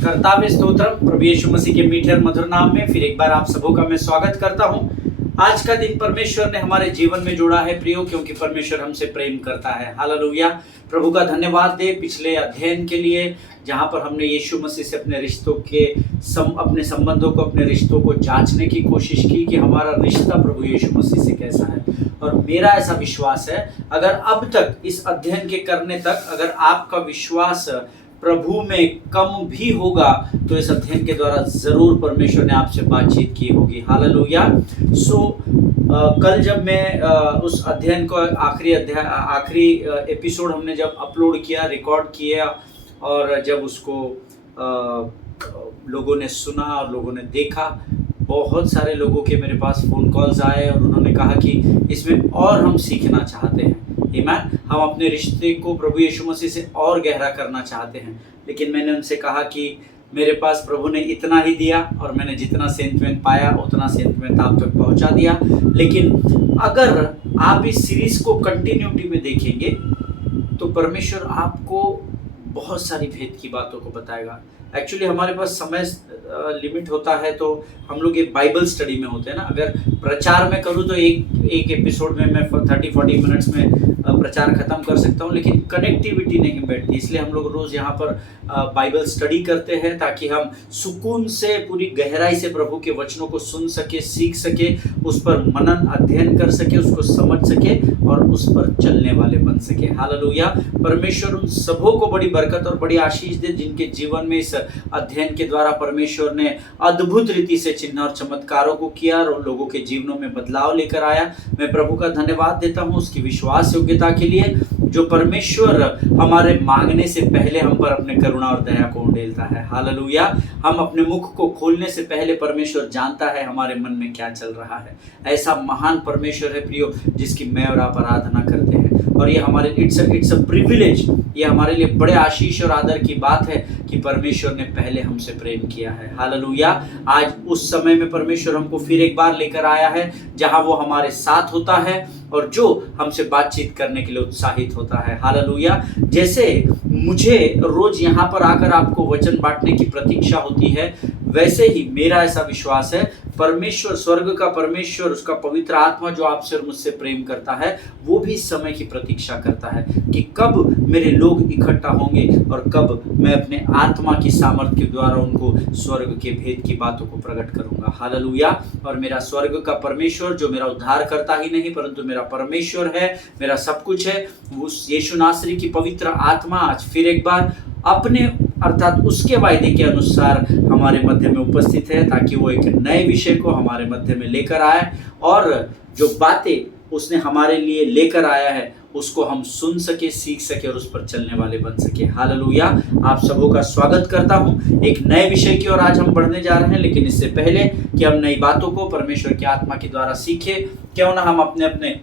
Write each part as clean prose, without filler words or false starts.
कर्ताव्य स्तोत्रम प्रभु यीशु मसीह के मीठे और मधुर नाम में फिर एक बार आप सबों का मैं स्वागत करता हूं। आज का दिन परमेश्वर ने हमारे जीवन में जोड़ा है प्रियो, क्योंकि परमेश्वर हमसे प्रेम करता है। हालेलुया। प्रभु का धन्यवाद दे पिछले अध्ययन के लिए, जहां पर हमने यीशु मसीह से अपने रिश्तों के अपने संबंधों को, अपने रिश्तों को जांचने की कोशिश की कि हमारा रिश्ता प्रभु यीशु मसीह से कैसा है। और मेरा ऐसा विश्वास है, अगर अब तक इस अध्ययन के करने तक अगर आपका विश्वास प्रभु में कम भी होगा तो इस अध्ययन के द्वारा जरूर परमेश्वर ने आपसे बातचीत की होगी। हालेलुया। कल जब मैं उस अध्ययन को आखिरी एपिसोड हमने जब अपलोड किया, रिकॉर्ड किया, और जब उसको लोगों ने सुना और लोगों ने देखा, बहुत सारे लोगों के मेरे पास फ़ोन कॉल्स आए और उन्होंने कहा कि इसमें और हम सीखना चाहते हैं। आमीन। हम अपने रिश्ते को प्रभु यीशु मसीह से और गहरा करना चाहते हैं। लेकिन मैंने उनसे कहा कि मेरे पास प्रभु ने इतना ही दिया और मैंने जितना सेंतमेंट पाया उतना सेंतमेंट आप तक पहुंचा दिया। लेकिन अगर आप इस सीरीज़ को कंटिन्यूटी में देखेंगे तो परमेश्वर आपको बहुत सारी भेद की बातों को बताएगा। एक्चुअली हमारे पास समय लिमिट होता है, तो हम लोग ये बाइबल स्टडी में होते हैं ना। अगर प्रचार में करूँ तो एक एपिसोड में मैं 30-40 मिनट्स में प्रचार खत्म कर सकता हूँ, लेकिन कनेक्टिविटी नहीं बैठती। इसलिए हम लोग रोज़ यहाँ पर बाइबल स्टडी करते हैं, ताकि हम सुकून से, पूरी गहराई से प्रभु के वचनों को सुन सके, सीख सके, उस पर मनन अध्ययन कर सके, उसको समझ सके और उस पर चलने वाले बन सके। हालेलुया। परमेश्वर उन सबों को बड़ी बरकत और बड़ी आशीष दे जिनके जीवन में इस अध्ययन के द्वारा परमेश्वर ने अद्भुत रीति से चिन्ह और चमत्कारों को किया और लोगों के जीवनों में बदलाव लेकर आया। मैं प्रभु का धन्यवाद देता हूँ उसकी विश्वास योग्यता के लिए, जो परमेश्वर हमारे मांगने से पहले हम पर अपने करुणा और दया को उंडेलता है। हालेलुया। हम अपने मुख को खोलने से पहले परमेश्वर जानता है हमारे मन में क्या चल रहा है। ऐसा महान परमेश्वर है प्रियो, जिसकी मैं और आप आराधना करते हैं। और ये हमारे इट्स अ प्रिविलेज, ये हमारे लिए बड़े आशीष और आदर की बात है कि परमेश्वर ने पहले हमसे प्रेम किया है। हालेलुया। आज उस समय में परमेश्वर हमको फिर एक बार लेकर आया है जहां वो हमारे साथ होता है और जो हमसे बातचीत करने के लिए उत्साहित होता है। हालेलुया। जैसे मुझे रोज यहाँ पर आकर आपको वचन बांटने की प्रतीक्षा होती है, वैसे ही मेरा ऐसा विश्वास है परमेश्वर, स्वर्ग का परमेश्वर, उसका पवित्र आत्मा जो आपसे और मुझसे प्रेम करता है, वो भी समय की प्रतीक्षा करता है कि कब मेरे लोग इकट्ठा होंगे और कब मैं अपने आत्मा की सामर्थ्य के द्वारा उनको स्वर्ग के भेद की बातों को प्रकट करूंगा। हालेलुया। और मेरा स्वर्ग का परमेश्वर, जो मेरा उद्धार करता ही नहीं परंतु मेरा परमेश्वर है, मेरा सब कुछ है, उस यीशु नासरी की पवित्र आत्मा आज फिर एक बार अपने अर्थात उसके वायदे के अनुसार हमारे मध्य में उपस्थित है, ताकि वो एक नए विषय को हमारे मध्य में लेकर आए और जो बातें उसने हमारे लिए लेकर आया है उसको हम सुन सके, सीख सके और उस पर चलने वाले बन सके। हालेलुया। आप सबों का स्वागत करता हूं एक नए विषय की ओर आज हम बढ़ने जा रहे हैं। लेकिन इससे पहले कि हम नई बातों को परमेश्वर की आत्मा के द्वारा सीखे, क्यों ना हम अपने अपने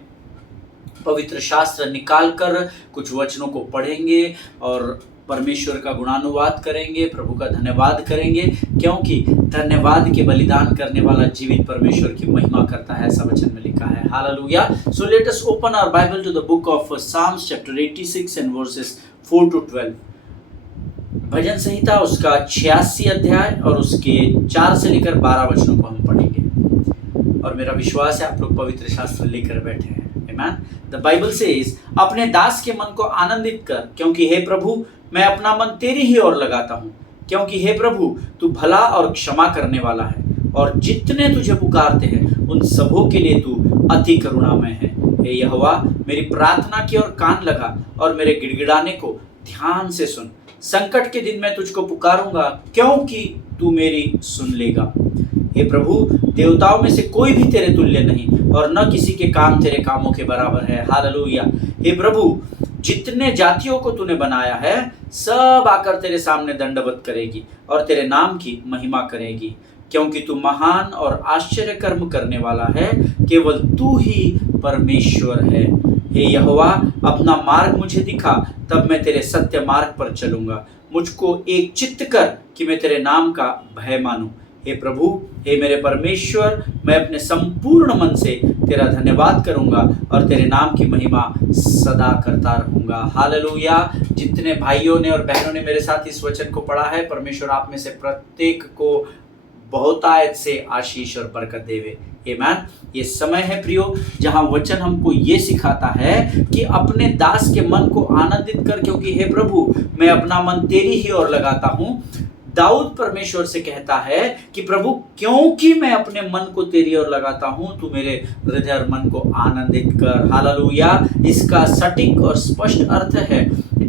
पवित्र शास्त्र निकाल कर कुछ वचनों को पढ़ेंगे और परमेश्वर का गुणानुवाद करेंगे, प्रभु का धन्यवाद करेंगे, क्योंकि धन्यवाद के बलिदान करने वाला जीवित परमेश्वर की महिमा करता है, ऐसा वचन में लिखा है। Hallelujah. So let us open our Bible to the book of Psalms chapter 86 and verses 4 to 12। भजन संहिता उसका 86 अध्याय और उसके 4 से लेकर 12 वचनों को हम पढ़ेंगे। और मेरा विश्वास है आप लोग पवित्र शास्त्र लेकर बैठे हैं। आमीन। द बाइबल सेज, अपने दास के मन को आनंदित कर, क्योंकि हे प्रभु मैं अपना मन तेरी ही ओर लगाता हूँ। क्योंकि हे प्रभु तू भला और क्षमा करने वाला है और जितने तुझे पुकारते हैं उन सबों के लिए तू अति करुणामय है। हे यहोवा मेरी प्रार्थना की ओर कान लगा और मेरे गिड़गिड़ाने को ध्यान से सुन। संकट के दिन मैं तुझको पुकारूंगा, क्योंकि तू मेरी सुन लेगा। हे प्रभु देवताओं में से कोई भी तेरे तुल्य नहीं और न किसी के काम तेरे कामों के बराबर है। हालेलुया। हे प्रभु जितने जातियों को तूने बनाया है सब आकर तेरे सामने दंडवत करेगी और तेरे नाम की महिमा करेगी, क्योंकि तू महान और आश्चर्य कर्म करने वाला है, केवल तू ही परमेश्वर है। हे यहोवा अपना मार्ग मुझे दिखा, तब मैं तेरे सत्य मार्ग पर चलूंगा। मुझको एक चित्त कर कि मैं तेरे नाम का भय मानूं। हे प्रभु, हे मेरे परमेश्वर, मैं अपने संपूर्ण मन से तेरा धन्यवाद करूंगा और तेरे नाम की महिमा सदा करता रहूंगा। हालेलुया। जितने भाइयों ने और बहनों ने मेरे साथ इस वचन को पढ़ा है, परमेश्वर आप में से प्रत्येक को बहुतायत से आशीष और बरकत देवे। आमीन। ये समय है प्रियो, जहां वचन हमको ये सिखाता है कि अपने दास के मन को आनंदित कर, क्योंकि हे प्रभु, मैं अपना मन तेरी ही ओर लगाता हूं। दाऊद परमेश्वर से कहता है कि प्रभु, क्योंकि मैं अपने मन को तेरी ओर लगाता हूं, तू मेरे हृदय और मन को आनंदित कर। हालेलुया। इसका सटीक और स्पष्ट अर्थ है,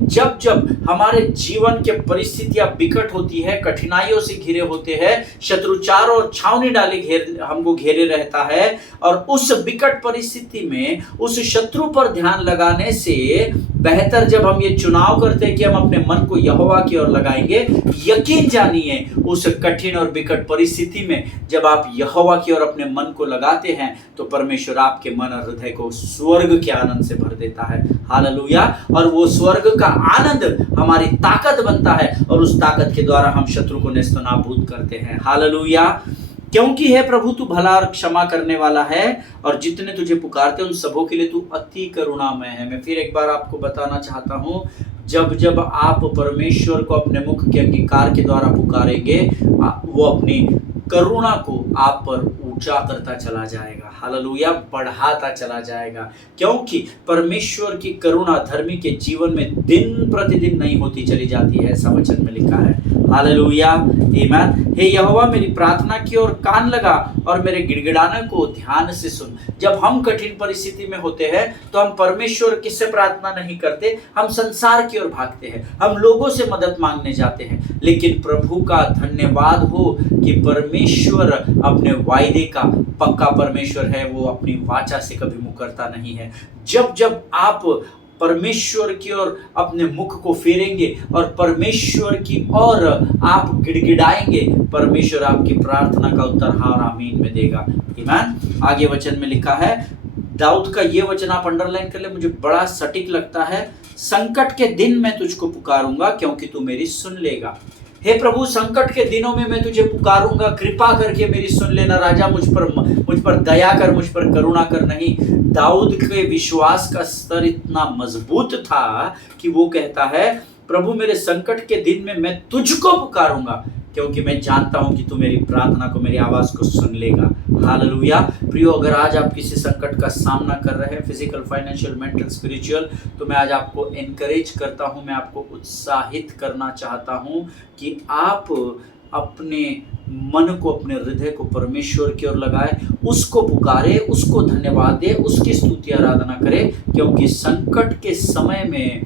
जब जब हमारे जीवन के परिस्थितियां विकट होती है, कठिनाइयों से घिरे होते हैं, शत्रु चारों ओर छावनी डाले हमको घेरे रहता है, और उस विकट परिस्थिति में उस शत्रु पर ध्यान लगाने से बेहतर जब हम ये चुनाव करते हैं कि हम अपने मन को यहोवा की ओर लगाएंगे, यकीन जानिए उस कठिन और विकट परिस्थिति में जब आप यहोवा की ओर अपने मन को लगाते हैं तो परमेश्वर आपके मन और हृदय को स्वर्ग के आनंद से भर देता है। हालेलुया। और वो स्वर्ग का आनंद हमारी ताकत बनता है, और उस ताकत के द्वारा हम शत्रु को नेस्तनाबूद करते हैं। हालेलुया। क्योंकि हे प्रभु, तू भला और क्षमा करने वाला है, और जितने तुझे पुकारते उन सबों के लिए तू अति करुणामय है। मैं फिर एक बार आपको बताना चाहता हूँ, जब जब आप परमेश्वर को अपने मुख के अंगीकार के द्वारा पुकारेंगे, वो अपनी करुणा को आप पर ऊंचा करता चला जाएगा। हालेलुया। बढ़ाता चला जाएगा, क्योंकि परमेश्वर की करुणा धर्मी के जीवन में दिन प्रतिदिन नई होती चली जाती है, ऐसा वचन में लिखा है। हालेलुया। आमीन। हे यहोवा, मेरी प्रार्थना की ओर कान लगा और मेरे गिड़गिड़ाने को ध्यान से सुन। जब हम कठिन परिस्थिति में होते हैं तो हम परमेश्वर किससे प्रार्थना नहीं करते, हम संसार की ओर भागते हैं, हम लोगों से मदद मांगने जाते हैं। लेकिन प्रभु का धन्यवाद हो कि परमेश्वर अपने वायदे का पक्का परमेश्वर है, वो अपनी वाचा से कभी मुकरता नहीं है। जब जब आप परमेश्वर की ओर अपने मुख को फेरेंगे और परमेश्वर की ओर आप गिड़गिड़ाएंगे, परमेश्वर आपकी प्रार्थना का उत्तर हाँ और आमीन में देगा। आमीन। आगे वचन में लिखा है, दाऊद का ये वचन आप अंडरलाइन कर ले, मुझे बड़ा सटीक लगता है। संकट के दिन मैं तुझको पुकारूंगा, क्योंकि तू मेरी सुन लेगा। हे प्रभु, संकट के दिनों में मैं तुझे पुकारूंगा, कृपा करके मेरी सुन लेना। राजा, मुझ पर दया कर, मुझ पर करुणा कर। नहीं, दाऊद के विश्वास का स्तर इतना मजबूत था कि वो कहता है, प्रभु, मेरे संकट के दिन में मैं तुझको पुकारूंगा, क्योंकि मैं जानता हूं कि तू मेरी प्रार्थना को, मेरी आवाज को सुन लेगा। हालेलुया। प्रियो, अगर आज आप किसी संकट का सामना कर रहे हैं, फिजिकल, फाइनेंशियल, मेंटल, स्पिरिचुअल, तो मैं आज आपको एनकरेज करता हूं, मैं आपको उत्साहित करना चाहता हूं कि आप अपने मन को, अपने हृदय को परमेश्वर की ओर लगाए, उसको पुकारे, उसको धन्यवाद दे, उसकी स्तुति आराधना करे, क्योंकि संकट के समय में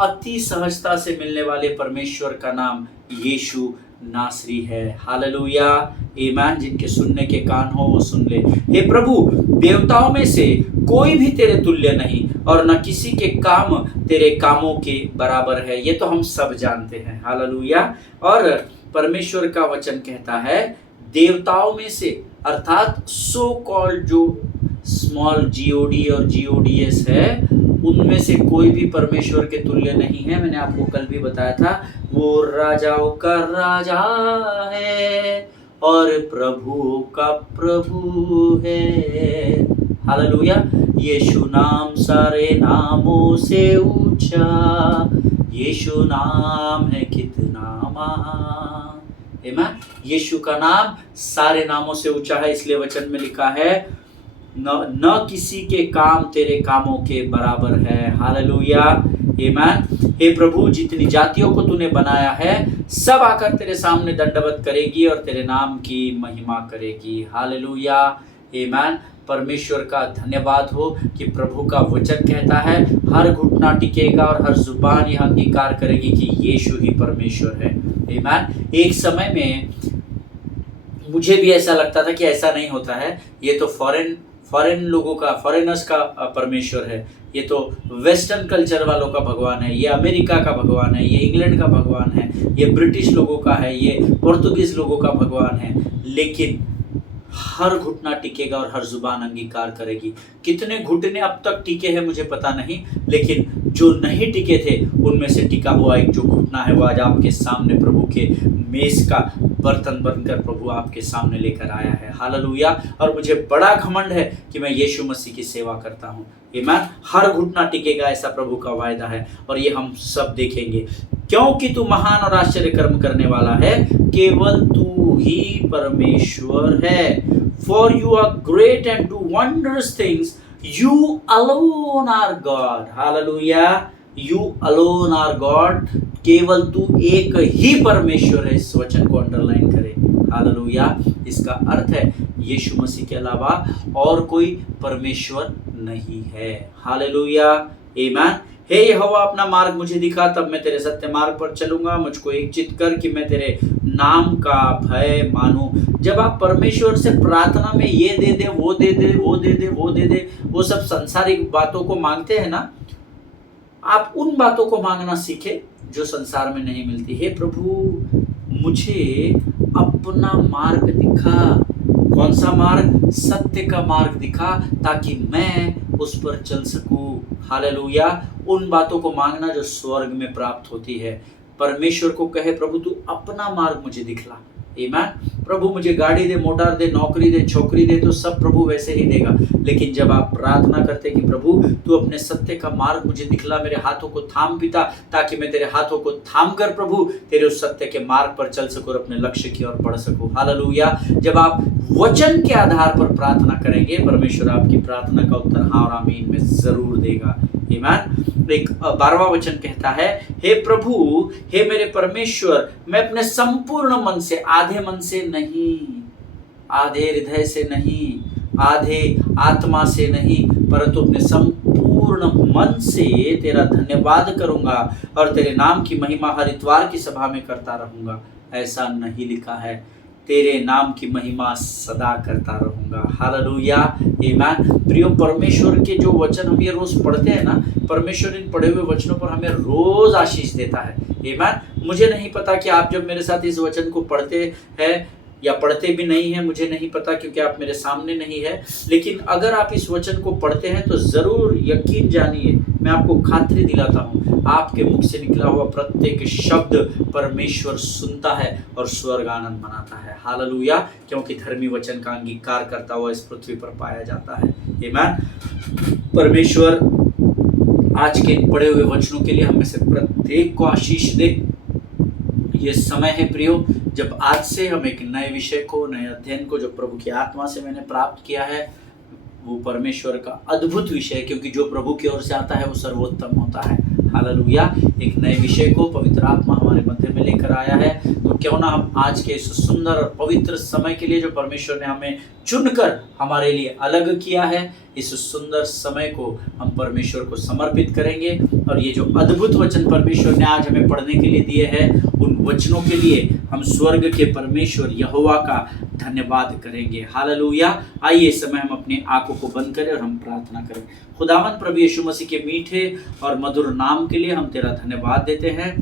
अति सहजता से मिलने वाले परमेश्वर का नाम यीशु नासरी है। हालेलुया। आमीन। जिनके सुनने के कान हो वो सुन ले। हे प्रभु, देवताओं में से कोई भी तेरे तुल्य नहीं, और न किसी के काम तेरे कामों के बराबर है, ये तो हम सब जानते हैं। हालेलुया। और परमेश्वर का वचन कहता है, देवताओं में से, अर्थात सो कॉल्ड जो स्मॉल GOD और GODS है, उनमें से कोई भी परमेश्वर के तुल्य नहीं है। मैंने आपको कल भी बताया था, वो राजाओं का राजा है और प्रभु का प्रभु है। हालेलुया। यीशु नाम सारे नामों से ऊंचा, यीशु नाम है कितना महान। आमीन। यीशु का नाम सारे नामों से ऊंचा है, इसलिए वचन में लिखा है, न किसी के काम तेरे कामों के बराबर है। हालेलुया। आमीन। हे प्रभु, जितनी जातियों को तूने बनाया है, सब आकर तेरे सामने दंडवत करेगी और तेरे नाम की महिमा करेगी। हालेलुया। आमीन। परमेश्वर का धन्यवाद हो कि प्रभु का वचन कहता है, हर घुटना टिकेगा और हर जुबान यह अंगीकार करेगी कि यीशु ही परमेश्वर है। आमीन। एक समय में मुझे भी ऐसा लगता था कि ऐसा नहीं होता है, ये तो फॉरेन लोगों का, फॉरेनर्स का परमेश्वर है, ये तो वेस्टर्न कल्चर वालों का भगवान है, ये अमेरिका का भगवान है, ये इंग्लैंड का भगवान है, ये ब्रिटिश लोगों का है, ये पोर्तुगीज लोगों का भगवान है। लेकिन हर घुटना टिकेगा और हर जुबान अंगीकार करेगी। कितने घुटने अब तक टिके हैं मुझे पता नहीं, लेकिन जो नहीं टिके थे उनमें से टिका हुआ एक जो घुटना है वो आज आपके सामने प्रभु के मेज का बर्तन बनकर प्रभु आपके सामने लेकर आया है। हालेलुया। और मुझे बड़ा घमंड है कि मैं यीशु मसीह की सेवा करता हूँ। आमीन। हर घुटना टिकेगा, ऐसा प्रभु का वायदा है, और ये हम सब देखेंगे, क्योंकि तू महान और आश्चर्य कर्म करने वाला है, केवल तू ही परमेश्वर है। For you are great and do wondrous things, you alone are God. Hallelujah. You alone are God, केवल तू एक ही परमेश्वर है। इस वचन को अंडरलाइन करें। हालेलुया। इसका अर्थ है यीशु मसीह के अलावा और कोई परमेश्वर नहीं है। हालेलुया। आमीन। हे यहोवा, अपना मार्ग मुझे दिखा, तब मैं तेरे सत्य मार्ग पर चलूंगा। मुझको एक चित कर कि मैं तेरे नाम का भय मानूं। जब आप परमेश्वर से प्रार्थना में ये दे दे, वो दे दे, वो दे दे, वो दे दे, वो सब सांसारिक बातों को मांगते हैं ना, आप उन बातों को मांगना सीखे जो संसार में नहीं मिलती। हे प्रभु, मुझे अपना मार्ग दिखा। कौन सा मार्ग? सत्य का मार्ग दिखा, ताकि मैं उस पर चल सकूं। हालेलुया। उन बातों को मांगना जो स्वर्ग में प्राप्त होती है। परमेश्वर को कहे, प्रभु तू अपना मार्ग मुझे दिखला। आमीन। प्रभु मुझे गाड़ी दे, मोटर दे, नौकरी दे, छोकरी दे, तो सब प्रभु वैसे ही देगा। लेकिन जब आप प्रार्थना करते कि प्रभु तू अपने सत्य का मार्ग मुझे दिखला, मेरे हाथों को थाम पिता, ताकि मैं तेरे हाथों को थाम कर प्रभु तेरे उस सत्य के मार्ग पर चल सकूं और अपने लक्ष्य की ओर बढ़ सकूं। हालेलुया। जब आप वचन के आधार पर प्रार्थना करेंगे, परमेश्वर आपकी प्रार्थना का उत्तर हाँ और आमीन में जरूर देगा। आमीन। एक 12वां वचन कहता है, हे प्रभु, हे मेरे परमेश्वर, मैं अपने संपूर्ण मन से, आधे मन से नहीं, आधे हृदय से नहीं, आधे आत्मा से नहीं, परंतु अपने संपूर्ण मन से तेरा धन्यवाद करूंगा और तेरे नाम की महिमा हर इतवार की सभा में करता रहूंगा। ऐसा नहीं लिखा है, तेरे नाम की महिमा सदा करता रहूंगा। हालेलुया। आमीन। प्रियो, परमेश्वर के जो वचन हम ये रोज पढ़ते हैं ना, परमेश्वर इन पढ़े हुए वचनों पर हमें रोज आशीष देता है। आमीन। मुझे नहीं पता कि आप जब मेरे साथ इस वचन को पढ़ते हैं या पढ़ते भी नहीं है, मुझे नहीं पता, क्योंकि आप मेरे सामने नहीं है। लेकिन अगर आप इस वचन को पढ़ते हैं तो जरूर यकीन जानिए, मैं आपको खातिरी दिलाता हूँ, आपके मुख से निकला हुआ प्रत्येक शब्द परमेश्वर सुनता है और स्वर्ग आनंद मनाता है। हालेलुया। क्योंकि धर्मी वचन का अंगीकार करता हुआ इस पृथ्वी पर पाया जाता है। आमीन। परमेश्वर आज के पढ़े हुए वचनों के लिए हम में से प्रत्येक को आशीष दे। ये समय है प्रियो, जब आज से हम एक नए विषय को, नए अध्ययन को, जो प्रभु की आत्मा से मैंने प्राप्त किया है, वो परमेश्वर का अद्भुत विषय है, क्योंकि जो प्रभु की ओर से आता है वो सर्वोत्तम होता है। हालेलुया। एक नए विषय को पवित्र आत्मा हमारे मध्य में लेकर आया है, तो क्यों ना हम आज के इस सुंदर और पवित्र समय के लिए जो परमेश्वर ने हमें चुनकर हमारे लिए अलग किया है, इस सुंदर समय को हम परमेश्वर को समर्पित करेंगे। और ये जो अद्भुत वचन परमेश्वर ने आज हमें पढ़ने के लिए दिए हैं, उन वचनों के लिए हम स्वर्ग के परमेश्वर यहोवा का धन्यवाद करेंगे। हालेलुया। आइए इस समय हम अपनी आंखों को बंद करें और हम प्रार्थना करें। खुदावंद प्रभु यीशु मसीह के मीठे और मधुर नाम के लिए हम तेरा धन्यवाद देते हैं।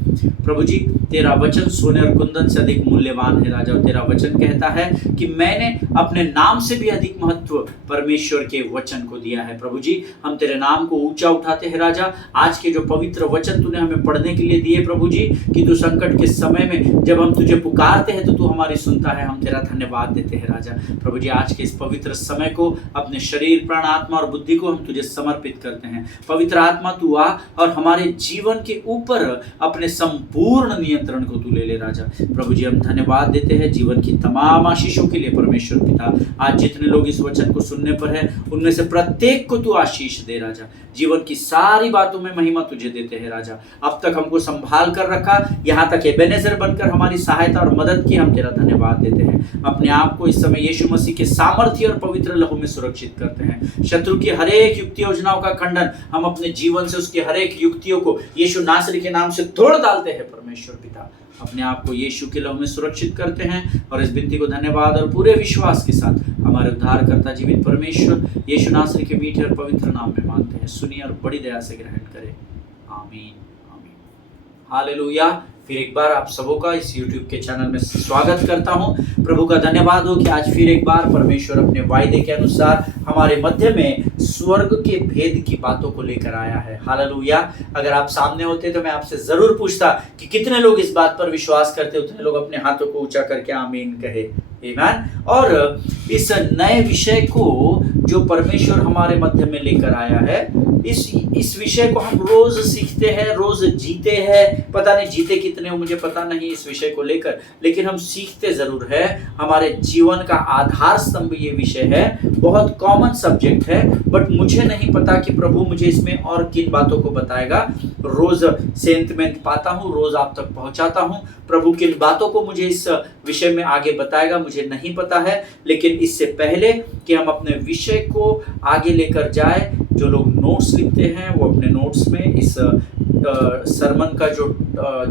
प्रभु जी, तेरा वचन सोने और कुंदन से अधिक मूल्यवान है राजा। और तेरा वचन कहता है कि मैंने अपने नाम से भी अधिक महत्व परमेश्वर के वचन को दिया है। प्रभु जी, हम तेरे नाम को ऊंचा उठाते हैं राजा। आज के जो पवित्र वचन तूने हमें पढ़ने के लिए दिए प्रभु जी, कि तू संकट के समय में जब हम तुझे पुकारते हैं तो तू हमारी सुनता है, हम तेरा धन्यवाद देते हैं राजा। प्रभु जी, आज के इस पवित्र समय को, अपने शरीर, प्राण, आत्मा और बुद्धि को हम तुझे समर्पित करते हैं। पवित्र आत्मा तू आ और हमारे जीवन के ऊपर अपने संपूर्ण नियंत्रण को तू ले ले राजा। प्रभु जी, हम धन्यवाद देते हैं जीवन की तमाम आशीषों के लिए परमेश्वर पिता। आज जितने लोग इस वचन को सुनने पर है, उनमें से प्रत्येक को तू आशीष दे राजा। जीवन की सारी बातों में महिमा तुझे देते हैं राजा। अब तक हमको संभाल कर रखा, यहाँ तक एबेनेजर बनकर हमारी सहायता और मदद की, हम तेरा धन्यवाद देते हैं। अपने आप को इस समय यीशु मसीह के सामर्थ्य और पवित्र लहू में सुरक्षित करते हैं। शत्रु की हर एक युक्ति योजनाओं का खंडन हम अपने जीवन से, उसकी हर एक युक्तियों को यीशु नासरी के नाम से तोड़ डालते हैं। परमेश्वर पिता, अपने आप को यीशु के लहू में सुरक्षित करते हैं और इस विनती को धन्यवाद और पूरे विश्वास के साथ हमारे उद्धारकर्ता जीवित परमेश्वर यीशु नासरी के मीठे और पवित्र नाम में मांगते हैं। सुनिए और बड़ी दया से ग्रहण करें। आमीन, आमीन। हालेलुया। फिर एक बार आप सबों का इस YouTube के चैनल में स्वागत करता हूं। प्रभु का धन्यवाद हो कि आज फिर एक बार परमेश्वर अपने वायदे के अनुसार हमारे मध्य में स्वर्ग के भेद की बातों को लेकर आया है। हालेलुया। अगर आप सामने होते तो मैं आपसे जरूर पूछता कि कितने लोग इस बात पर विश्वास करते, उतने लोग अपने हाथों को ऊंचा करके आमीन कहे। आमीन। और इस नए विषय को जो परमेश्वर हमारे मध्य में लेकर आया है, इस विषय को हम रोज सीखते हैं, रोज जीते हैं। पता नहीं जीते कितने हो, मुझे पता नहीं इस विषय को लेकर, लेकिन हम सीखते जरूर है। हमारे जीवन का आधार स्तंभ ये विषय है। बहुत कॉमन सब्जेक्ट है, बट मुझे नहीं पता कि प्रभु मुझे इसमें और किन बातों को बताएगा। रोज सेंटमेंट पाता हूँ, रोज आप तक पहुंचाता हूँ। प्रभु किन बातों को मुझे इस विषय में आगे बताएगा मुझे नहीं पता है। लेकिन इससे पहले कि हम अपने विषय को आगे लेकर जाए, जो लोग नोट्स लिखते हैं वो अपने नोट्स में इस सरमन का जो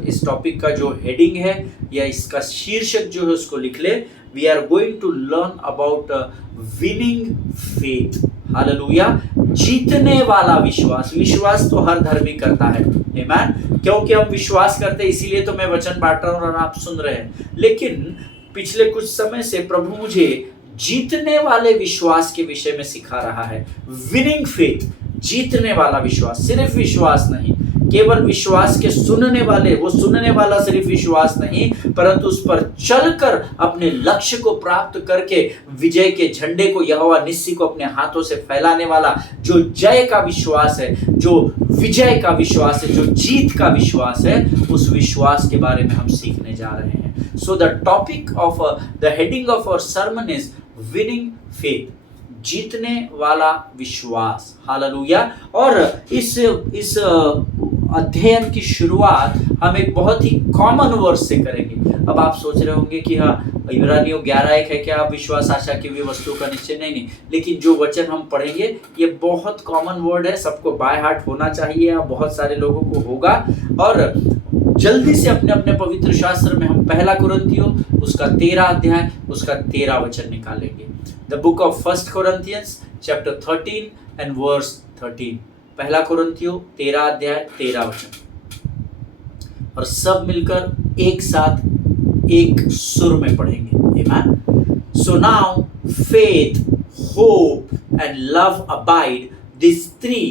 इस टॉपिक का जो हेडिंग है या इसका शीर्षक जो है उसको लिख ले। We are going to learn about winning faith. Hallelujah. जीतने वाला विश्वास। विश्वास तो हर धर्मी करता है। आमीन। क्योंकि हम विश्वास करते हैं, इसीलिए तो मैं वचन बांट रहा हूं और आप सुन रहे हैं। लेकिन पिछले कुछ समय से प्रभु मुझे जीतने वाले विश्वास के विषय में सिखा रहा है। विनिंग फेथ, जीतने वाला विश्वास। सिर्फ विश्वास नहीं, केवल विश्वास के सुनने वाले, वो सुनने वाला सिर्फ विश्वास नहीं, परंतु उस पर चलकर अपने लक्ष्य को प्राप्त करके विजय के झंडे को यहोवा निस्सी को अपने हाथों से फैलाने वाला, जो जय का विश्वास है, जो विजय का विश्वास है, जो जीत का विश्वास है, उस विश्वास के बारे में हम सीखने जा रहे हैं। So the topic of the heading of our sermon is winning faith, जीतने वाला विश्वास। हालेलुया। और इस अध्ययन की शुरुआत हम एक बहुत ही कॉमन वर्ड से करेंगे। अब आप सोच रहे होंगे कि हाँ, इब्रानियों 11:1 है क्या विश्वास आशा की हुई वस्तु का निश्चय? नहीं, लेकिन जो वचन हम पढ़ेंगे ये बहुत कॉमन वर्ड है, सबको बाय हार्ट होना चाहिए, बहुत सारे लोगों को होगा। और जल्दी से अपने अपने पवित्र शास्त्र में हम पहला कुरिन्थियों उसका 13 अध्याय उसका 13 वचन निकालेंगे। The book of 1 Corinthians chapter 13 and verse 13। पहला कुरिन्थियों 13 अध्याय 13 वचन, और सब मिलकर एक साथ एक सुर में पढ़ेंगे। आमीन। So now faith, hope and love abide, this three,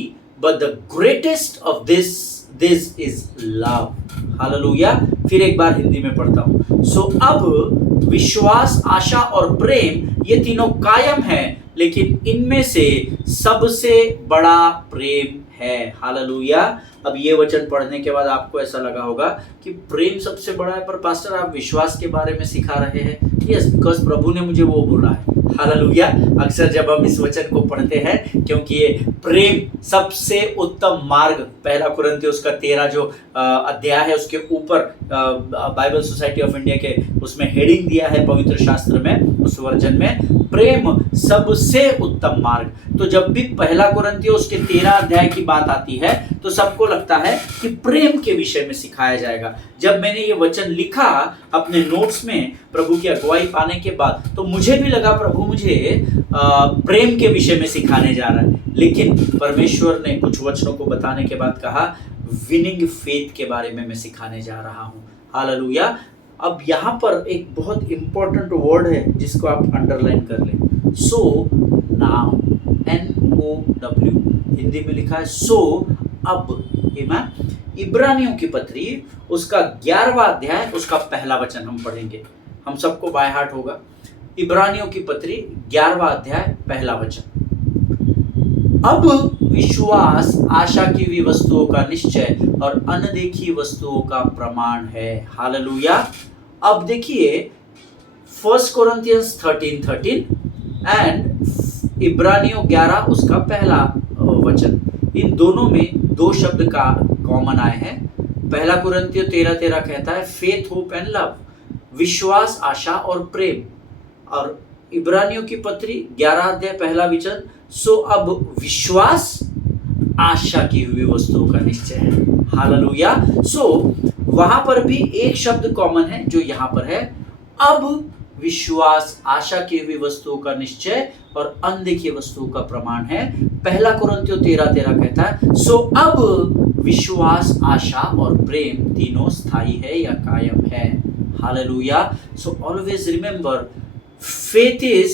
but the greatest of this is love. Hallelujah. फिर एक बार हिंदी में पढ़ता हूं। सो अब विश्वास, आशा और प्रेम ये तीनों कायम है, लेकिन इनमें से सबसे बड़ा प्रेम है। हालेलुया। अब ये वचन पढ़ने के बाद आपको ऐसा लगा होगा कि प्रेम सबसे बड़ा है, पर पास्टर आप विश्वास के बारे में सिखा रहे हैं। यस, बिकॉज प्रभु ने मुझे वो बोला है। हालेलुया। अक्सर जब हम इस वचन को पढ़ते हैं, क्योंकि ये प्रेम सबसे उत्तम मार्ग, पहला कुरिन्थियों उसका 13 जो अध्याय है उसके ऊपर बाइबल सोसाइटी ऑफ इंडिया के उसमें हेडिंग दिया है पवित्र शास्त्र में, उस वर्जन में, प्रेम सबसे उत्तम मार्ग। तो जब भी पहला कुरिन्थियों उसके 13 अध्याय की बात आती है तो सबको लगता है कि प्रेम के विषय में सिखाया जाएगा। जब मैंने ये वचन लिखा अपने नोट्स में प्रभु की अगुवाई पाने के बाद, तो मुझे भी लगा प्रभु मुझे प्रेम के विषय में सिखाने जा रहा है। लेकिन परमेश्वर ने कुछ वचनों को बताने के बाद कहा विनिंग फेथ के बारे में मैं सिखाने जा रहा हूँ। हालेलुया। अब यहाँ पर एक बहुत इंपॉर्टेंट वर्ड है जिसको आप अंडरलाइन कर लें। सो नाउ, NOW हिंदी में लिखा है सो अब। आमीन। इब्रानियों की पत्री उसका 11वां अध्याय उसका पहला वचन हम पढ़ेंगे, हम सबको बाय हार्ट होगा। इब्रानियों की पत्री 11वां अध्याय पहला वचन। अब विश्वास आशा की हुई वस्तुओं का निश्चय और अनदेखी वस्तुओं का प्रमाण है। हालेलुया। अब देखिए 1 Corinthians 13:13 एंड इब्रानियों 11 उसका पहला वचन, इन दोनों में दो शब्द का कॉमन आए हैं। पहला कुरिन्थियों 13:13 कहता है फेथ, होप एंड लव, विश्वास, आशा और प्रेम। और इब्रानियों की पत्री 11 अध्याय पहला वचन, सो अब विश्वास आशा की हुई वस्तुओं का निश्चय है। हालेलुया। सो वहां पर भी एक शब्द कॉमन है जो यहां पर है, अब विश्वास आशा की हुई वस्तुओं का निश्चय और अनदेखी वस्तुओं का प्रमाण है। पहला कुरिन्थियों 13:13 कहता है, सो अब विश्वास आशा और प्रेम तीनों स्थायी है या कायम है। Hallelujah. So always remember, faith is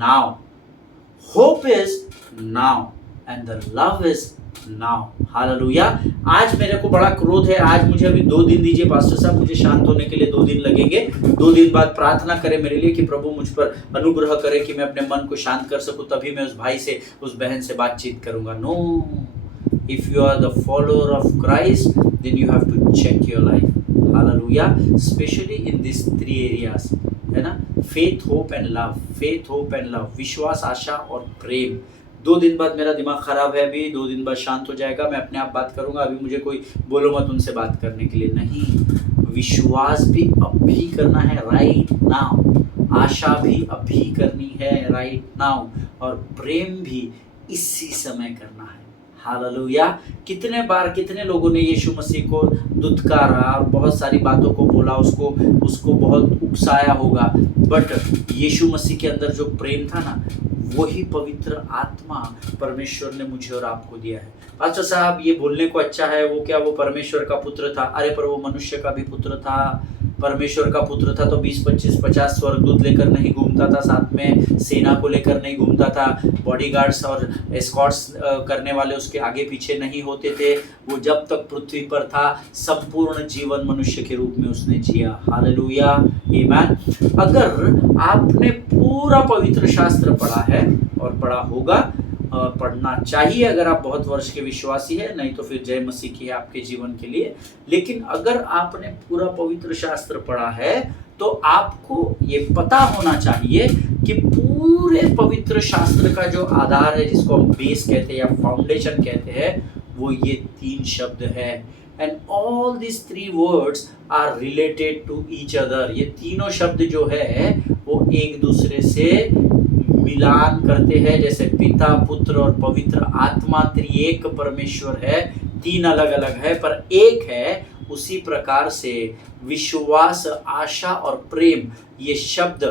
now, hope is now, and the love is now. Hallelujah. आज मेरे को बड़ा क्रोध है, आज मुझे अभी 2 दिन दीजिए पास्टर साहब, मुझे शांत होने के लिए 2 दिन लगेंगे। 2 दिन बाद प्रार्थना करें मेरे लिए कि प्रभु मुझ पर अनुग्रह करे कि मैं अपने मन को शांत कर सकूं, तभी मैं उस भाई से, उस बहन से बातचीत करूंगा। No, if you are the follower of Christ, then you have to check your life. Hallelujah. Especially in these 3 areas, है ना, faith, hope and love. Faith, hope and love, विश्वास, आशा और प्रेम। 2 दिन बाद मेरा दिमाग खराब है, अभी 2 दिन बाद शांत हो जाएगा, मैं अपने आप बात करूंगा। अभी मुझे कोई बोलो मत उनसे बात करने के लिए, नहीं। विश्वास भी अभी करना है, राइट नाउ। आशा भी अभी करनी है, राइट नाउ। और प्रेम भी इसी समय करना है। हालेलुया। कितने बार कितने लोगों ने यीशु मसीह को दुत्कारा और बहुत सारी बातों को बोला, उसको बहुत उकसाया होगा, बट यीशु मसीह के अंदर जो प्रेम था ना, वही पवित्र आत्मा परमेश्वर ने मुझे और आपको दिया है। पास्टर साहब ये बोलने को अच्छा है, वो क्या वो परमेश्वर का पुत्र था? अरे पर वो मनुष्य का भी पुत्र था। परमेश्वर का पुत्र था तो 20, 25, 50 स्वर्गदूत लेकर नहीं घूमता था, साथ में सेना को लेकर नहीं घूमता था, बॉडीगार्ड्स और एस्कॉर्ट्स करने वाले उसके आगे पीछे नहीं होते थे। वो जब तक पृथ्वी पर था संपूर्ण जीवन मनुष्य के रूप में उसने जिया। हालेलुया, आमीन। अगर आपने पूरा पवित्र शास्त्र पढ़ा है और पढ़ा होगा, पढ़ना चाहिए अगर आप बहुत वर्ष के विश्वासी है, नहीं तो फिर जय मसीह की है आपके जीवन के लिए। लेकिन अगर आपने पूरा पवित्र शास्त्र पढ़ा है तो आपको ये पता होना चाहिए कि पूरे पवित्र शास्त्र का जो आधार है, जिसको हम बेस कहते हैं या फाउंडेशन कहते हैं, वो ये 3 शब्द है। And all this 3 words are related to each other. ये तीनों शब्द जो है वो एक दूसरे से मिलान करते हैं। जैसे पिता, पुत्र और पवित्र आत्मा त्रिएक परमेश्वर है, 3 अलग अलग है पर एक है, उसी प्रकार से विश्वास, आशा और प्रेम, ये शब्द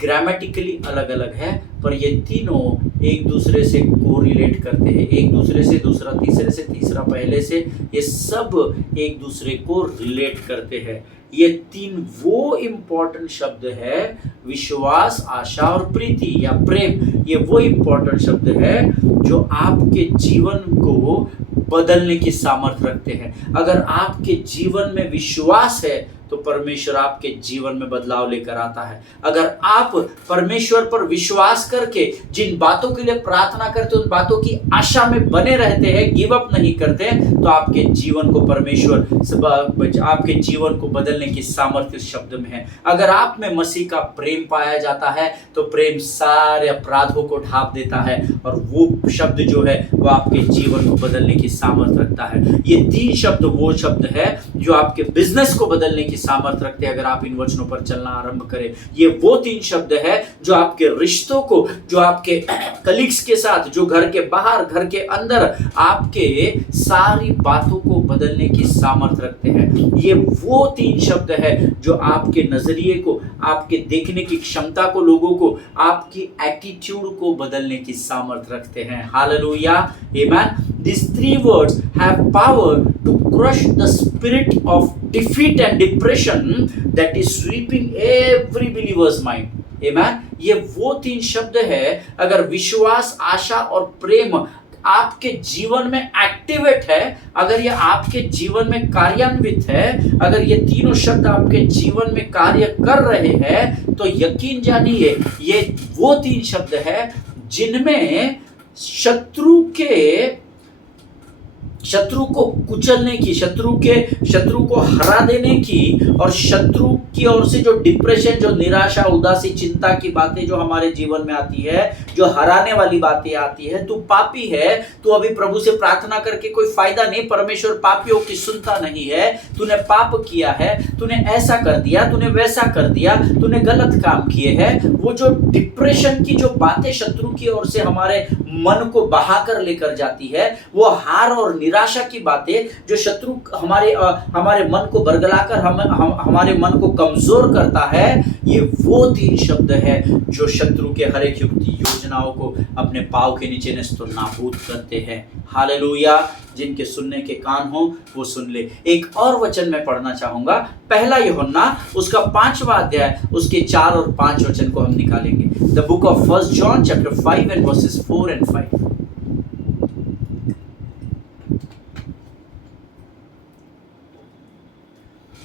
ग्रामेटिकली अलग अलग है पर ये तीनों एक दूसरे से कोरिलेट करते हैं। एक दूसरे से, दूसरा तीसरे से, तीसरा पहले से, ये सब एक दूसरे को रिलेट करते हैं। ये 3 वो इम्पोर्टेंट शब्द है, विश्वास, आशा और प्रीति या प्रेम। ये वो इम्पोर्टेंट शब्द है जो आपके जीवन को बदलने की सामर्थ्य रखते हैं। अगर आपके जीवन में विश्वास है तो परमेश्वर आपके जीवन में बदलाव लेकर आता है। अगर आप परमेश्वर पर विश्वास करके जिन बातों के लिए प्रार्थना करते, उन बातों की आशा में बने रहते हैं, गिव अप नहीं करते, तो आपके जीवन को परमेश्वर, आपके जीवन को बदलने की सामर्थ्य इस शब्द में है। अगर आप में मसीह का प्रेम पाया जाता है तो प्रेम सारे अपराधों को ढांप देता है और वो शब्द जो है वो आपके जीवन को बदलने की सामर्थ्य रखता है। ये 3 शब्द वो शब्द है जो आपके बिजनेस को बदलने की सामर्थ्य रखते हैं अगर आप इन वचनों पर चलना आरंभ करें। ये वो 3 शब्द है जो आपके रिश्तों को, जो आपके कलीग्स के साथ, जो घर के बाहर, घर के अंदर, आपके सारी बातों को बदलने की सामर्थ्य रखते हैं। ये वो 3 शब्द है जो आपके नजरिए को, आपके देखने की क्षमता को, लोगों को, आपकी एटीट्यूड को बदलने की सामर्थ्य रखते हैं। हालेलुया, आमीन। These 3 words have power to crush the spirit of defeat and depression that is sweeping every believer's mind. Amen. ये वो 3 शब्द है, अगर विश्वास, आशा और प्रेम आपके जीवन में एक्टिवेट है, अगर ये आपके जीवन में कार्यान्वित है, अगर ये तीनों शब्द आपके जीवन में कार्य कर रहे हैं, तो यकीन जानिए ये वो 3 शब्द है जिनमें शत्रु को कुचलने की, शत्रु को हरा देने की, और शत्रु की ओर से जो डिप्रेशन, जो निराशा, उदासी, चिंता की बातें जो हमारे जीवन में आती है, जो हराने वाली बातें आती है, तू पापी है, तू अभी प्रभु से प्रार्थना करके कोई फायदा नहीं, परमेश्वर पापियों की सुनता नहीं है, तूने पाप किया है, तूने ऐसा कर दिया, तूने वैसा कर दिया, तूने गलत काम किए हैं। वो जो डिप्रेशन की जो बातें शत्रु की ओर से हमारे मन को बहा कर लेकर जाती है, वो हार और निराशा की बातें, जो शत्रु हमारे मन को बरगलाकर हमारे मन को कमजोर करता है, ये वो 3 शब्द है जो शत्रु के हर एक युक्ति योजनाओं को अपने पांव के नीचे नस्तो नाबूद करते हैं। हालेलुया। जिनके सुनने के कान हो वो सुन ले। एक और वचन मैं पढ़ना चाहूंगा, पहला यूहन्ना उसका 5वां अध्याय उसके 4 और 5 वचन को हम निकालेंगे। The book of 1 John chapter 5 and verses 4 and 5.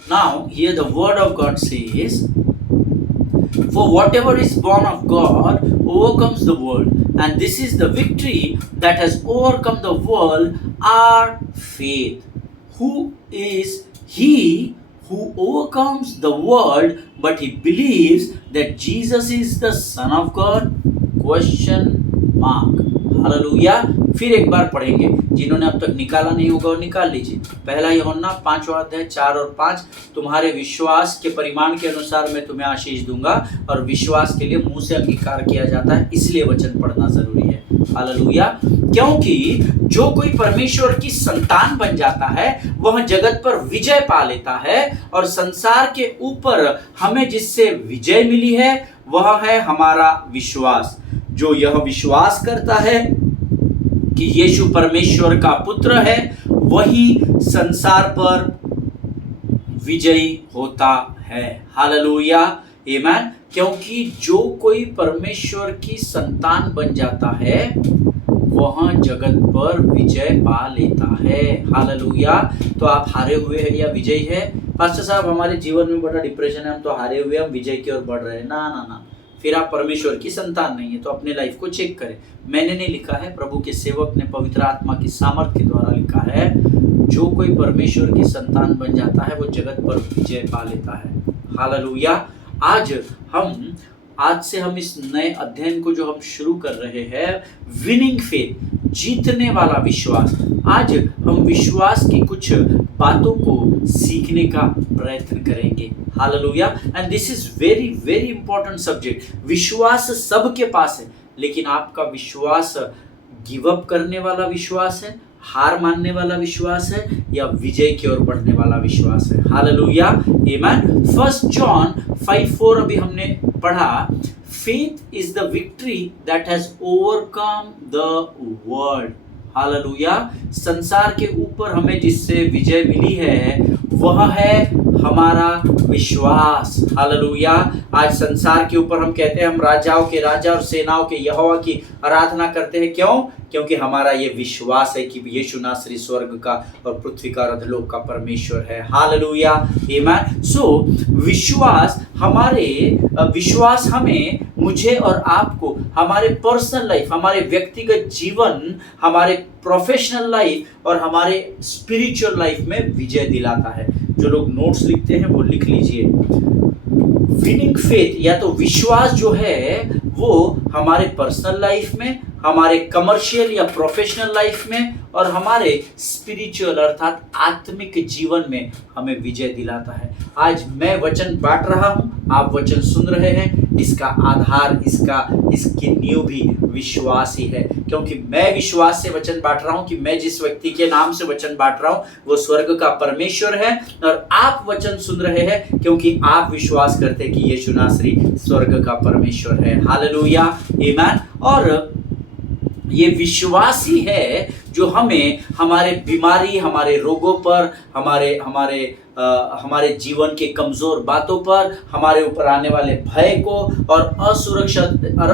Now here the word of God says, for whatever is born of God overcomes the world, and this is the victory that has overcome the world, our faith. Who is he who overcomes the world but he believes that Jesus is the Son of God? Question mark. Hallelujah. फिर एक बार पढ़ेंगे, जिन्होंने अब तक निकाला नहीं होगा वो निकाल लीजिए। पहला यूहन्ना 5वां अध्याय 4 और 5, तुम्हारे विश्वास के परिमाण के अनुसार मैं तुम्हें आशीष दूंगा, और विश्वास के लिए मुंह से अंगीकार किया जाता है, इसलिए वचन पढ़ना जरूरी है। हालेलुया। क्योंकि जो कोई परमेश्वर की संतान बन जाता है वह जगत पर विजय पा लेता है, और संसार के ऊपर हमें जिससे विजय मिली है वह है हमारा विश्वास। जो यह विश्वास करता है कि यीशु परमेश्वर का पुत्र है, वही संसार पर विजयी होता है। हालेलुया, आमीन। क्योंकि जो कोई परमेश्वर की संतान बन जाता है वह जगत पर विजय पा लेता है। हालेलुया। तो आप हारे हुए हैं या विजयी है? पास्टर साहब, हमारे जीवन में बड़ा डिप्रेशन है, हम तो हारे हुए, हम विजय की ओर बढ़ रहे हैं। ना ना ना, फिर आप परमेश्वर की संतान नहीं है। तो अपने लाइफ को चेक करें। मैंने नहीं लिखा है, प्रभु के सेवक ने पवित्र आत्मा की सामर्थ्य के द्वारा लिखा है, जो कोई परमेश्वर की संतान बन जाता है वो जगत पर विजय पा लेता है। हालेलुया। आज से हम इस नए अध्ययन को जो हम शुरू कर रहे हैं, विनिंग फेथ, जीतने वाला विश्वास। आज हम विश्वास की कुछ बातों को सीखने का प्रयत्न करेंगे। Hallelujah. And this is very very important subject. विश्वास सबके पास है, लेकिन आपका विश्वास गिव अप करने वाला विश्वास है, हार मानने वाला विश्वास है, या विजय की ओर बढ़ने वाला विश्वास है? हालेलुया, आमीन। 1 John 5:4 अभी हमने पढ़ा, faith is the victory that has overcome the world. Hallelujah. संसार के ऊपर हमें जिससे विजय मिली है वह है हमारा विश्वास। हालेलुया। आज संसार के ऊपर हम कहते हैं हम राजाओं के राजा और सेनाओं के यहोवा की आराधना करते हैं। क्यों? क्योंकि हमारा ये विश्वास है कि यीशु नासरी स्वर्ग का और पृथ्वी का और अधोलोक का परमेश्वर है। हालेलुया, आमीन। सो विश्वास हमें, मुझे और आपको, हमारे पर्सनल लाइफ, हमारे व्यक्तिगत जीवन, हमारे प्रोफेशनल लाइफ और हमारे स्पिरिचुअल लाइफ में विजय दिलाता है। जो लोग नोट्स लिखते हैं वो लिख लीजिए। विनिंग फेथ या तो विश्वास जो है वो हमारे पर्सनल लाइफ में, हमारे कमर्शियल या प्रोफेशनल लाइफ में और हमारे स्पिरिचुअल अर्थात आत्मिक जीवन में हमें विजय दिलाता है। आज मैं वचन बांट रहा हूं, आप वचन सुन रहे हैं, इसका आधार, इसकी नींव भी विश्वास ही है। क्योंकि मैं विश्वास से वचन बांट रहा हूं कि मैं जिस व्यक्ति के नाम से वचन बांट रहा हूं वो स्वर्ग का परमेश्वर है, और आप वचन सुन रहे हैं क्योंकि आप विश्वास करते हैं कि यीशु नासरी स्वर्ग का परमेश्वर है। हालेलुया, आमीन। और ये विश्वास ही है जो हमें हमारे बीमारी, हमारे रोगों पर, हमारे जीवन के कमजोर बातों पर, हमारे ऊपर आने वाले भय को और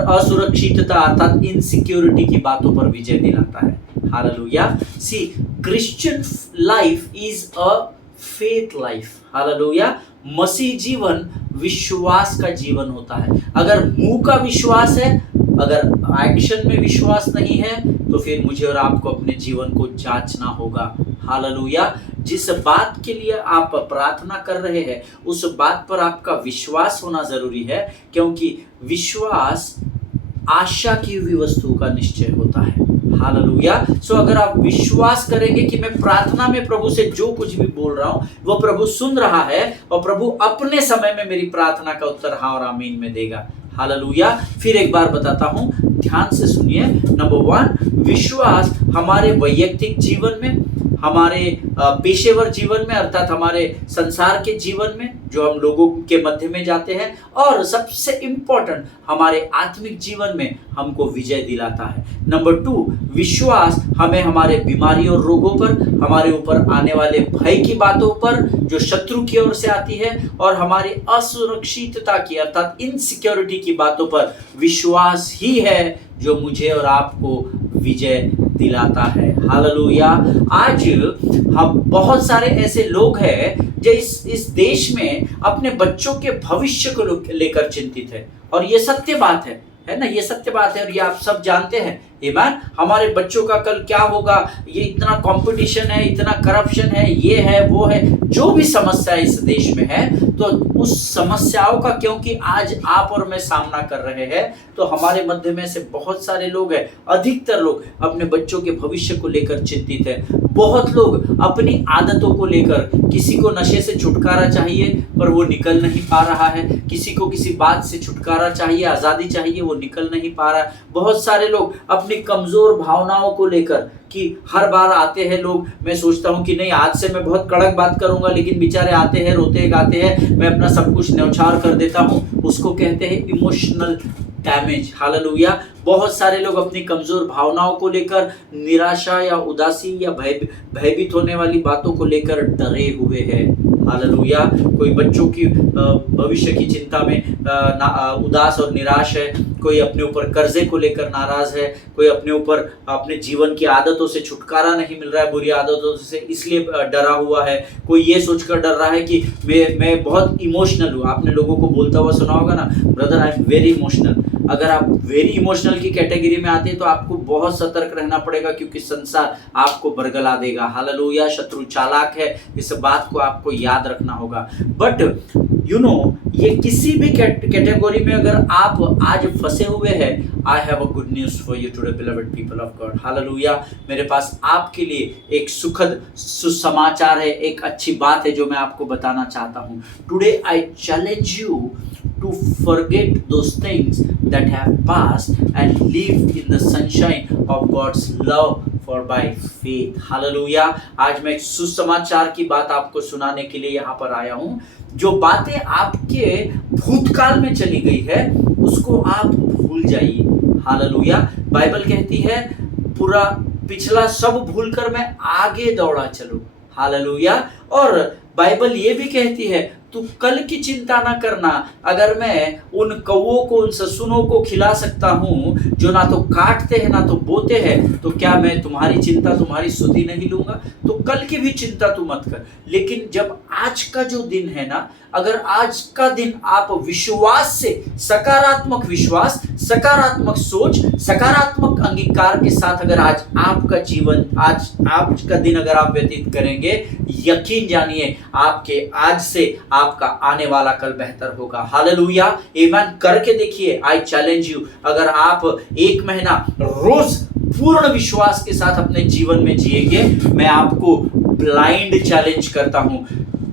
असुरक्षितता अर्थात इनसिक्योरिटी की बातों पर विजय दिलाता है। Hallelujah. See, Christian life is a faith life. Hallelujah. मसीह जीवन विश्वास का जीवन होता है। अगर मुंह का विश्वास है, अगर एक्शन में विश्वास नहीं है, तो फिर मुझे और आपको अपने जीवन को जांचना होगा। हालेलुया। जिस बात के लिए आप प्रार्थना कर रहे हैं उस बात पर आपका विश्वास होना जरूरी है, क्योंकि विश्वास आशा की हुई वस्तु का निश्चय होता है। हालेलुया। सो अगर आप विश्वास करेंगे कि मैं प्रार्थना में प्रभु से जो कुछ भी बोल रहा हूं वो प्रभु सुन रहा है और प्रभु अपने समय में मेरी प्रार्थना का उत्तर हाँ और आमीन में देगा। हालेलुया। फिर एक बार बताता हूं, ध्यान से सुनिए। नंबर 1, विश्वास हमारे वैयक्तिक जीवन में, हमारे पेशेवर जीवन में अर्थात हमारे संसार के जीवन में जो हम लोगों के मध्य में जाते हैं, और सबसे इम्पोर्टेंट हमारे आत्मिक जीवन में हमको विजय दिलाता है। नंबर 2, विश्वास हमें हमारे बीमारी और रोगों पर, हमारे ऊपर आने वाले भय की बातों पर जो शत्रु की ओर से आती है, और हमारी असुरक्षितता की अर्थात इनसिक्योरिटी की बातों पर विश्वास ही है जो मुझे और आपको विजय दिलाता है। हालेलुया। आज हम बहुत सारे ऐसे लोग हैं जो इस देश में अपने बच्चों के भविष्य को लेकर चिंतित है, और ये सत्य बात है ना, ये सत्य बात है और ये आप सब जानते हैं। ईमान, हमारे बच्चों का कल क्या होगा, ये इतना कंपटीशन है, इतना करप्शन है, ये है वो है, जो भी समस्या इस देश में है, तो उस समस्याओं का क्योंकि आज आप और मैं सामना कर रहे हैं, तो हमारे मध्य में से बहुत सारे लोग हैं, अधिकतर लोग अपने बच्चों के भविष्य को लेकर चिंतित है। बहुत लोग अपनी आदतों को लेकर, किसी को नशे से छुटकारा चाहिए पर वो निकल नहीं पा रहा है, किसी को किसी बात से छुटकारा चाहिए, आज़ादी चाहिए, वो निकल नहीं पा रहा है। बहुत सारे लोग अपनी कमजोर भावनाओं को लेकर, कि हर बार आते हैं लोग, मैं सोचता हूं कि नहीं आज से मैं बहुत कड़क बात करूंगा, लेकिन बेचारे आते हैं, रोते गाते हैं, मैं अपना सब कुछ न्यौछावर कर देता हूं, उसको कहते हैं इमोशनल डैमेज। हालेलुया। बहुत सारे लोग अपनी कमजोर भावनाओं को लेकर, निराशा या उदासी या भयभीत होने वाली बातों को लेकर डरे हुए हैं। हालेलुया। कोई बच्चों की भविष्य की चिंता में उदास और निराश है, कोई अपने ऊपर कर्जे को लेकर नाराज है, कोई अपने ऊपर अपने जीवन की आदतों से छुटकारा नहीं मिल रहा है, बुरी आदतों से, इसलिए डरा हुआ है। कोई ये सोचकर डर रहा है कि मैं बहुत इमोशनल हूँ। आपने लोगों को बोलता हुआ सुना होगा ना, brother I am very emotional. अगर आप वेरी इमोशनल की कैटेगरी में आते हैं तो आपको बहुत सतर्क रहना पड़ेगा, क्योंकि संसार आपको बरगला देगा। हालेलुया। शत्रु चालाक है, इस बात को आपको याद रखना होगा। बट ये किसी भी कैटेगरी में अगर आप आज फंसे हुए हैं, I have a good news for you today beloved people of God. Hallelujah. मेरे पास आपके लिए एक सुखद सुसमाचार है, एक अच्छी बात है जो मैं आपको बताना चाहता हूँ। Today I challenge you to forget those things that have passed and live in the sunshine of God's love for by faith. Hallelujah. आज मैं एक सुसमाचार की बात आपको सुनाने के लिए यहाँ पर आया हूँ। जो बातें आपके भूतकाल में चली गई है उसको आप भूल जाइए। हालेलुया। बाइबल कहती है पूरा पिछला सब भूलकर मैं आगे दौड़ा चलूं। हालेलुया। और बाइबल ये भी कहती है तू कल की चिंता ना करना। अगर मैं उन कौओं को, उन ससुनों को खिला सकता हूँ जो ना तो काटते हैं ना तो बोते हैं, तो क्या मैं तुम्हारी चिंता, तुम्हारी सुधि नहीं लूंगा? तो कल की भी चिंता तू मत कर। लेकिन जब आज का जो दिन है ना, अगर आज का दिन आप विश्वास से, सकारात्मक विश्वास, सकारात्मक सोच, सकारात्मक अंगीकार के साथ अगर आज आपका जीवन, आज का दिन अगर आप व्यतीत करेंगे, यकीन जानिए आपके आज से आपका आने वाला कल बेहतर होगा। हालेलुया। आमीन। करके देखिए। आई चैलेंज यू, अगर आप 1 महीना रोज पूर्ण विश्वास के साथ अपने जीवन में जिएंगे, मैं आपको ब्लाइंड चैलेंज करता हूं,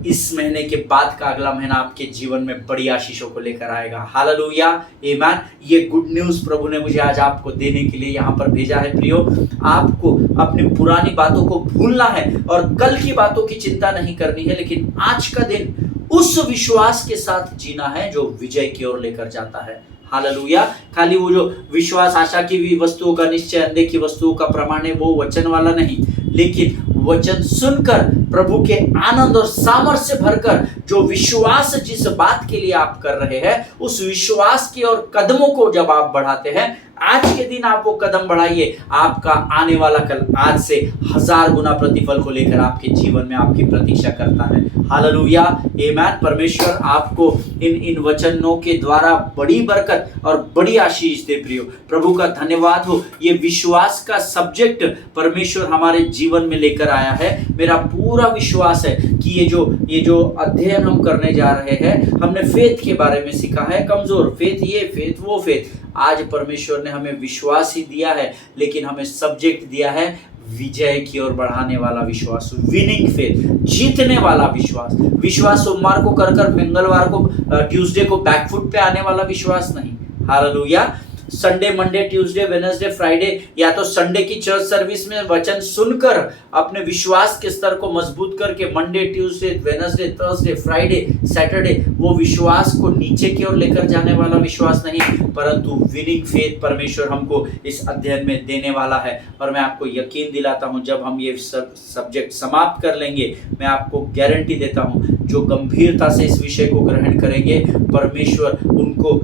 इस महीने के बाद का अगला महीना आपके जीवन में बड़ी आशीषों को लेकर आएगा। हालेलुया। आमीन। ये गुड न्यूज़ प्रभु ने मुझे आज आपको देने के लिए यहाँ पर भेजा है। प्रियो, आपको अपनी पुरानी बातों को भूलना है और कल की बातों की चिंता नहीं करनी है, लेकिन आज का दिन उस विश्वास के साथ जीना है जो विजय की ओर लेकर जाता है। हालेलुया। खाली वो जो विश्वास आशा की भी वस्तुओं का निश्चय, अनदेखी वस्तुओं का प्रमाण है, वो वचन वाला नहीं, लेकिन वचन सुनकर प्रभु के आनंद और सामर्थ्य से भरकर जो विश्वास जिस बात के लिए आप कर रहे हैं, उस विश्वास की और कदमों को जब आप बढ़ाते हैं, आज के दिन आप वो कदम बढ़ाइए, आपका आने वाला कल आज से 1000 गुना प्रतिफल को लेकर आपके जीवन में आपकी प्रतीक्षा करता है। हालेलुया। आमीन। परमेश्वर आपको इन वचनों के द्वारा बड़ी बरकत और बड़ी आशीष दे। प्रियो, प्रभु का धन्यवाद हो। ये विश्वास का सब्जेक्ट परमेश्वर हमारे जीवन में लेकर आया है। मेरा पूरा विश्वास है कि ये जो अध्ययन हम करने जा रहे हैं, हमने फेथ के बारे में सीखा है, कमजोर फेथ, ये फेथ, वो फेथ। आज परमेश्वर ने हमें विश्वास ही दिया है, लेकिन हमें सब्जेक्ट दिया है विजय की ओर बढ़ाने वाला विश्वास, विनिंग फेथ, जीतने वाला विश्वास। विश्वास सोमवार को कर मंगलवार को, ट्यूसडे को बैकफुट पे आने वाला विश्वास नहीं। Hallelujah. Sunday, Monday, Tuesday, Wednesday, Friday या तो संडे की चर्च सर्विस में वचन सुनकर अपने विश्वास के स्तर को मजबूत करके Monday, Tuesday, Wednesday, Thursday, Friday, Saturday वो विश्वास को नीचे की ओर लेकर जाने वाला विश्वास नहीं, परंतु विनिंग फेथ परमेश्वर हमको इस अध्ययन में देने वाला है। और मैं आपको यकीन दिलाता हूं, जब हम ये सब्जेक्ट समाप्त कर लेंगे, मैं आपको गारंटी देता हूं, जो गंभीरता से इस विषय को ग्रहण करेंगे, परमेश्वर उनको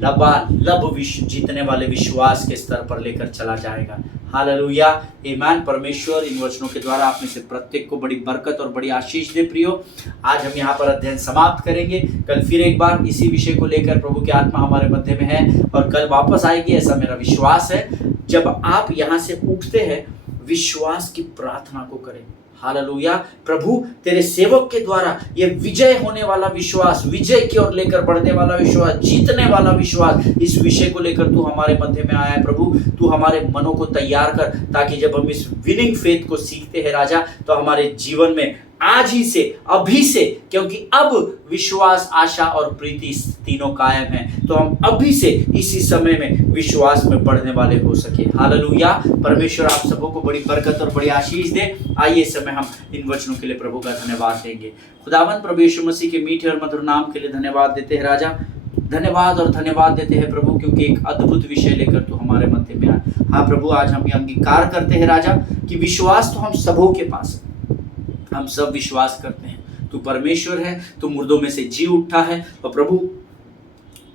लबालब जीतने वाले विश्वास के स्तर पर लेकर चला जाएगा। हालेलुया, आमीन। परमेश्वर इन वचनों के द्वारा आप में से प्रत्येक को बड़ी बरकत और बड़ी आशीष दे। प्रियो, आज हम यहाँ पर अध्ययन समाप्त करेंगे। कल फिर एक बार इसी विषय को लेकर प्रभु की आत्मा हमारे मध्य में है और कल वापस आएगी, ऐसा मेरा विश्वास है। जब आप यहाँ से उठते हैं, विश्वास की प्रार्थना को करें। हालेलुया, प्रभु तेरे सेवक के द्वारा ये विजय होने वाला विश्वास, विजय की ओर लेकर बढ़ने वाला विश्वास, जीतने वाला विश्वास, इस विषय को लेकर तू हमारे मध्य में आया है। प्रभु तू हमारे मनों को तैयार कर, ताकि जब हम इस विनिंग फेथ को सीखते हैं राजा, तो हमारे जीवन में आज ही से, अभी से, क्योंकि अब विश्वास, आशा और प्रीति तीनों कायम हैं, तो हम अभी से इसी समय में विश्वास में बढ़ने वाले हो सके। हालेलुया, परमेश्वर आप सबों को बड़ी बरकत और बड़ी आशीष दे। आइए इस समय हम इन वचनों के लिए प्रभु का धन्यवाद देंगे। खुदावंद प्रभु यीशु मसीह के मीठे और मधुर नाम के लिए धन्यवाद देते हैं राजा। धन्यवाद और धन्यवाद देते हैं प्रभु, क्योंकि एक अद्भुत विषय लेकर तू हमारे मध्य में आए। हाँ प्रभु, आज हम ये अंगीकार करते हैं राजा कि विश्वास तो हम सबों के पास है, हम सब विश्वास करते हैं तू परमेश्वर है, तू मुर्दों में से जी उठा है, और प्रभु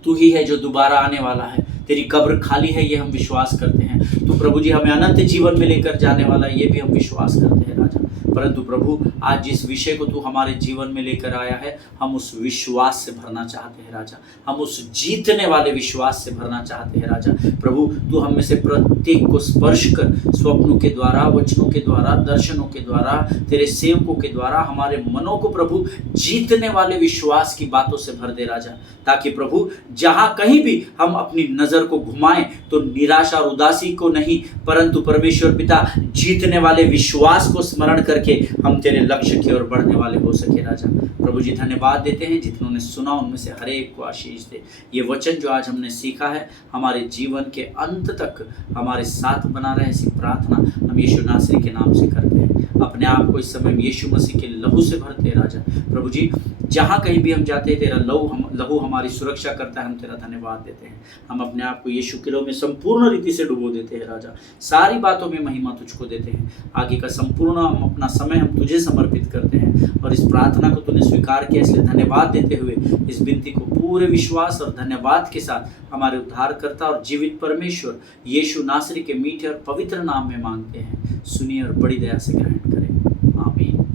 तू ही है जो दोबारा आने वाला है। तेरी कब्र खाली है, ये हम विश्वास करते हैं। तो प्रभु जी हमें अनंत जीवन में लेकर जाने वाला है, ये भी हम विश्वास करते हैं राजा। परंतु प्रभु आज जिस विषय को तू हमारे जीवन में लेकर आया है, हम उस विश्वास से भरना चाहते हैं राजा। हम उस जीतने वाले विश्वास से भरना चाहते हैं राजा। प्रभु तू हम में से प्रत्येक को स्पर्श कर, स्वप्नों के द्वारा, वचनों के द्वारा, दर्शनों के द्वारा, तेरे सेवकों के द्वारा हमारे मनों को प्रभु जीतने वाले विश्वास की बातों से भर दे राजा, ताकि प्रभु जहां कहीं भी हम अपनी नजर को घुमाएं तो निराशा और उदासी को नहीं, परंतु परमेश्वर पिता जीतने वाले विश्वास को स्मरण करके हम तेरे लक्ष्य की ओर बढ़ने वाले हो सके राजा। प्रभु जी धन्यवाद देते हैं, जिन्होंने सुना उनमें से हर एक को आशीष दे। ये वचन जो आज हमने सीखा है, हमारे जीवन के अंत तक हमारे साथ बना रहे, ऐसी प्रार्थना हम यीशु नासरी के नाम से करते हैं। अपने आप को इस समय में यीशु मसीह के लहू से भरते राजा। प्रभु जी जहाँ कहीं भी हम जाते हैं, तेरा लहू हमारी सुरक्षा करता है, हम तेरा धन्यवाद देते हैं। हम अपने आप को यीशु के लहू में संपूर्ण रीति से डुबो देते हैं राजा। सारी बातों में महिमा तुझको देते हैं। आगे का संपूर्ण हम अपना समय हम तुझे समर्पित करते हैं, और इस प्रार्थना को तूने स्वीकार किया, इसलिए धन्यवाद देते हुए इस विनती को पूरे विश्वास और धन्यवाद के साथ हमारे उद्धारकर्ता और जीवित परमेश्वर यीशु नासरी के मीठे और पवित्र नाम में मांगते हैं। सुनिए और बड़ी दया से ग्रहण करें, आमीन।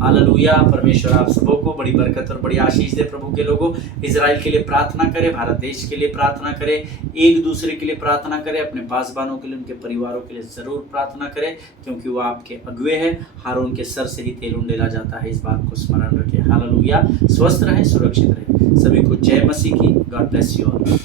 हालेलुया। परमेश्वर आप सबों को बड़ी बरकत और बड़ी आशीष दे। प्रभु के लोगों, इजराइल के लिए प्रार्थना करें, भारत देश के लिए प्रार्थना करें, एक दूसरे के लिए प्रार्थना करें, अपने पासबानों के लिए, उनके परिवारों के लिए जरूर प्रार्थना करें, क्योंकि वो आपके अगुए हैं। हारून के सर से ही तेल उंडेला जाता है, इस बात को स्मरण रखें। हालेलुया। स्वस्थ रहें, सुरक्षित रहें। सभी को जय मसीह की। God bless you all.